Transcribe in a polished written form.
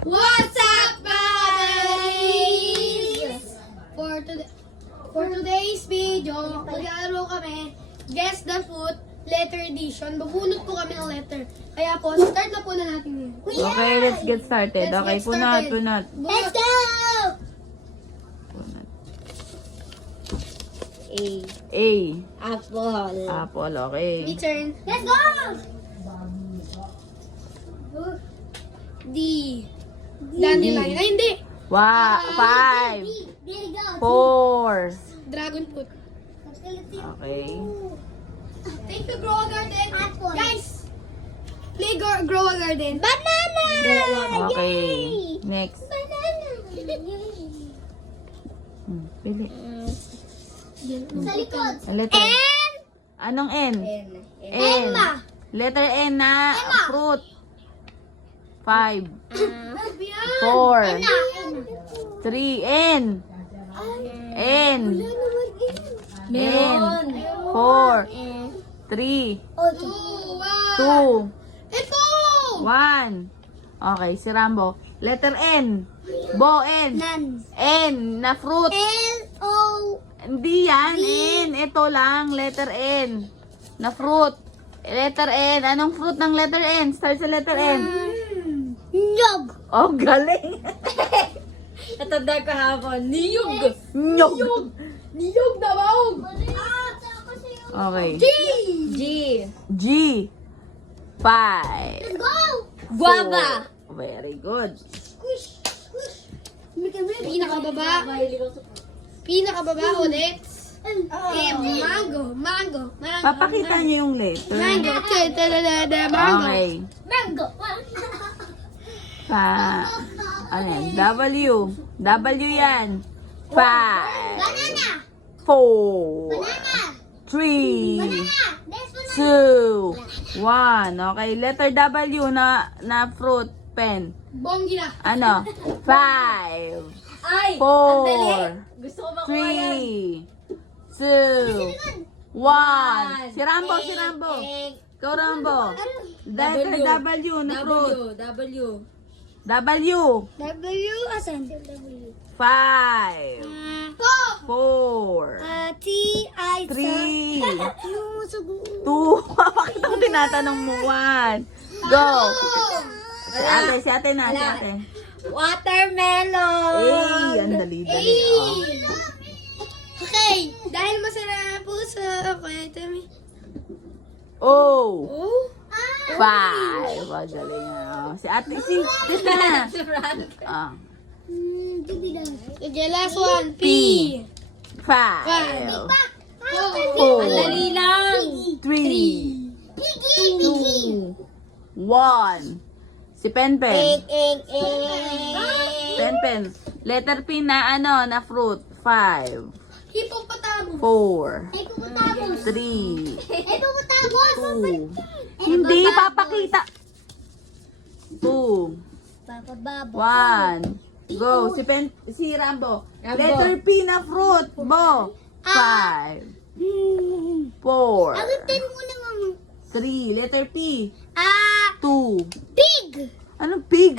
What's up, guys? For today's video, mag-aaro kami, guess the food, letter edition. Babunot po kami ng letter. Kaya po, start na po na natin yun. Okay, let's get started. Let's Okay, get started. punot. Let's go! Punot. A. A. Apple. Apple, okay. Me turn. Let's go! D. Dandelion. Ay, hindi. 5, There you go. 4. Dragon fruit. Okay. Thank you, Grow a Garden. Apple. Guys, play Grow a Garden. Banana. Okay. Next. Banana. Pili. Sa likod. Letter. Anong N? N. Emma. Letter N na fruit. 5, Yan. 4, Emma. 3, N. N. N. 4, 3, Wow. 2, Ito. 1. Okay, si Rambo. Letter N. Bo, N. Nan. N na fruit. L-O. Hindi yan, N. Ito lang, letter N. Na fruit. Letter N. Anong fruit ng letter N? Start sa letter N. Nyog. Oh, galing. Natanda ka hapon. Niyog. Nyog. Niyog na bawag. Okay. G. G. 5. Go. Guava. Very good. Pinakababa. Pinakababa ulit. Mango. Papakita niyo yung letter. Mango. Mango. Okay. Mango. Ano yan? W. W yan. 5, Banana. 4, Banana. 3, Banana. There's banana. 2, 1. Okay, letter W na fruit. Pen. Bonggi na. Ano? 5, Ay. 4, Gusto ko 3, 2, 1. Si Rambo. Ikaw, Rambo. Letter W na fruit. W. W. Asan? 5, 4, T-I. 3, Yung sugo. 2. Bakit ako tinatanong mo 1? Go. Si ate na. Watermelon. Ay, ang dali-dali. Oh. Okay. Dahil masarap po sa... Okay, tami. Oh. Oh. 5. Madali na. Si ate, tita na. Ah. Okay, last one. P. 5, Oh. 4, lang. 3, 2, 1. Si Pen. Pen. Letter P na na fruit. 5, Hippopotamus. 4, Hippopotamus. 3, Hippopotamus. 2. Hindi papakita. 2, Papababo. 1. Go. Si Rambo. Letter P na fruit. Bo. 5, 4, Agutin mo na nga. 3. Letter P. Ah, 2. pig. Anong pig?